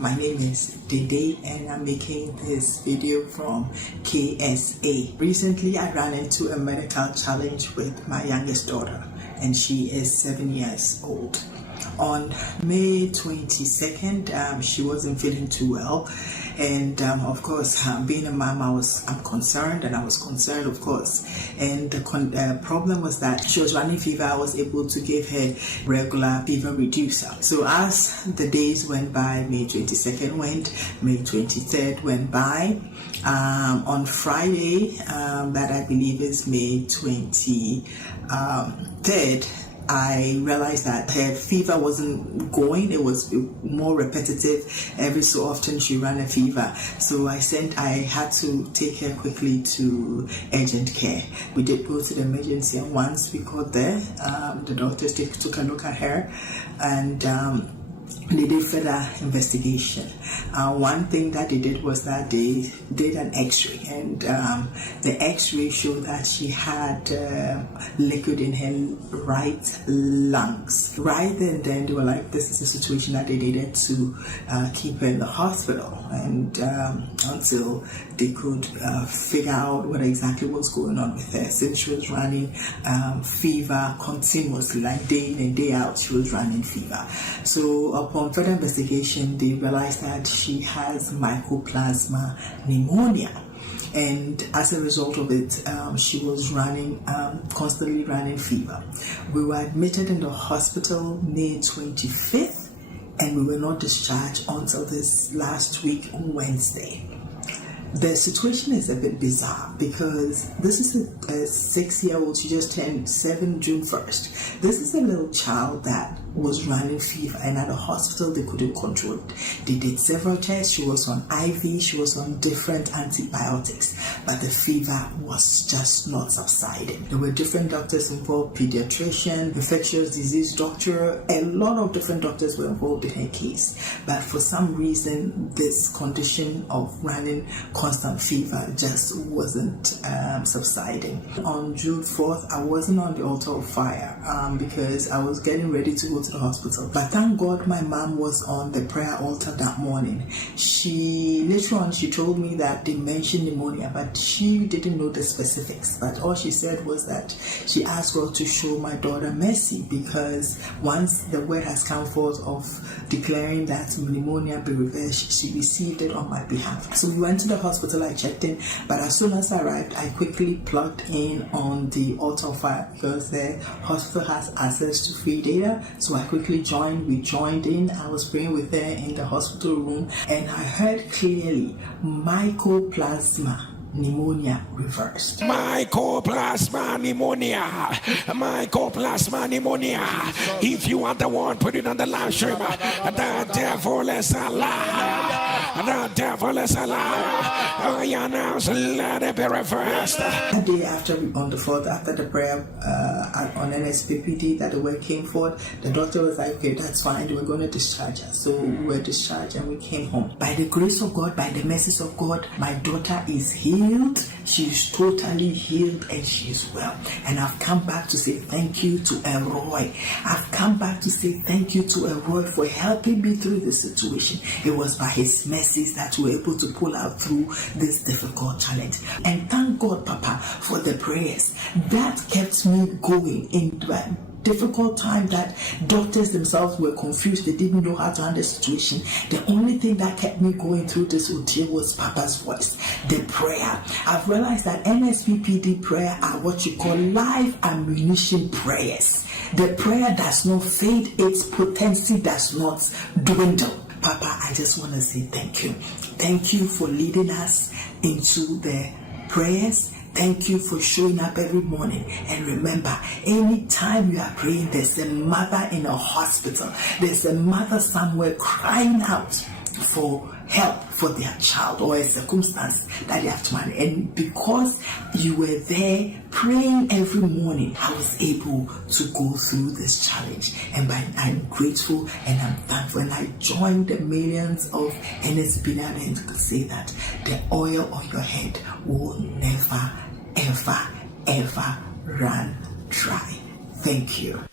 my name is Dede and I'm making this video from KSA. Recently I ran into a medical challenge with my youngest daughter and she is 7 years old. On May 22nd, she wasn't feeling too well, and of course, being a mom, I'm concerned, and I was concerned, of course. And the problem was that she was running fever. I was able to give her regular fever reducer. So as the days went by, May 22nd went, May 23rd went by. On Friday, that I believe is May 23rd. I realized that her fever wasn't going. It was more repetitive. Every so often she ran a fever. So I had to take her quickly to urgent care. We did go to the emergency, and once we got there, the doctors took a look at her and they did further investigation. One thing that they did was that they did an x-ray, and the x-ray showed that she had liquid in her right lungs. Right then they were like, this is a situation that they needed to keep her in the hospital, and until they could figure out what exactly was going on with her, since she was running fever continuously, like day in and day out, she was running fever. So upon further investigation, they realized that she has Mycoplasma Pneumonia, and as a result of it, she was constantly running fever. We were admitted in the hospital May 25th, and we were not discharged until this last week on Wednesday. The situation is a bit bizarre because this is a 6-year-old. She just turned 7 June 1st. This is a little child that was running fever, and at the hospital they couldn't control it. They did several tests. She was on IV, she was on different antibiotics, but the fever was just not subsiding. There were different doctors involved, pediatrician, infectious disease doctor, a lot of different doctors were involved in her case. But for some reason, this condition of running constant fever just wasn't subsiding. On June 4th, I wasn't on the altar of fire because I was getting ready to go to the hospital. But thank God my mom was on the prayer altar that morning. Later on, she told me that they mentioned pneumonia, but she didn't know the specifics. But all she said was that she asked God to show my daughter mercy, because once the word has come forth of declaring that pneumonia be reversed, she received it on my behalf. So we went to the hospital, I checked in, but as soon as I arrived, I quickly plugged in on the altar of fire because the hospital has access to free data. So I quickly joined. We joined in. I was praying with her in the hospital room, and I heard clearly Mycoplasma Pneumonia reversed. Mycoplasma Pneumonia. Mycoplasma Pneumonia. If you are the one, put it on the live stream. The devil is alive. The devil is alive. I announce, let it be reversed. The day after, on the 4th, after the prayer on NSPPD, that the word came forth, the doctor was like, okay, that's fine, we're going to discharge her. So we were discharged and we came home. By the grace of God, by the mercies of God, my daughter is healed. She's totally healed and she's well. And I've come back to say thank you to El-Roi. I've come back to say thank you to El-Roi for helping me through this situation. It was by his mercies that we were able to pull out through this difficult challenge. And thank God, Papa, for the prayers that kept me going in the difficult time that doctors themselves were confused. They didn't know how to handle the situation. The only thing that kept me going through this ordeal was Papa's voice, the prayer. I've realized that NSPPD prayer are what you call live ammunition prayers. The prayer does not fade, its potency does not dwindle. Papa, I just want to say thank you. Thank you for leading us into the prayers. Thank you for showing up every morning. And remember, anytime you are praying, there's a mother in a hospital. There's a mother somewhere crying out for help for their child or a circumstance that they have to manage. And because you were there praying every morning, I was able to go through this challenge. And I'm grateful and I'm thankful. And I joined the millions of NSPPD to say that the oil of your head will never, ever, ever run dry. Thank you.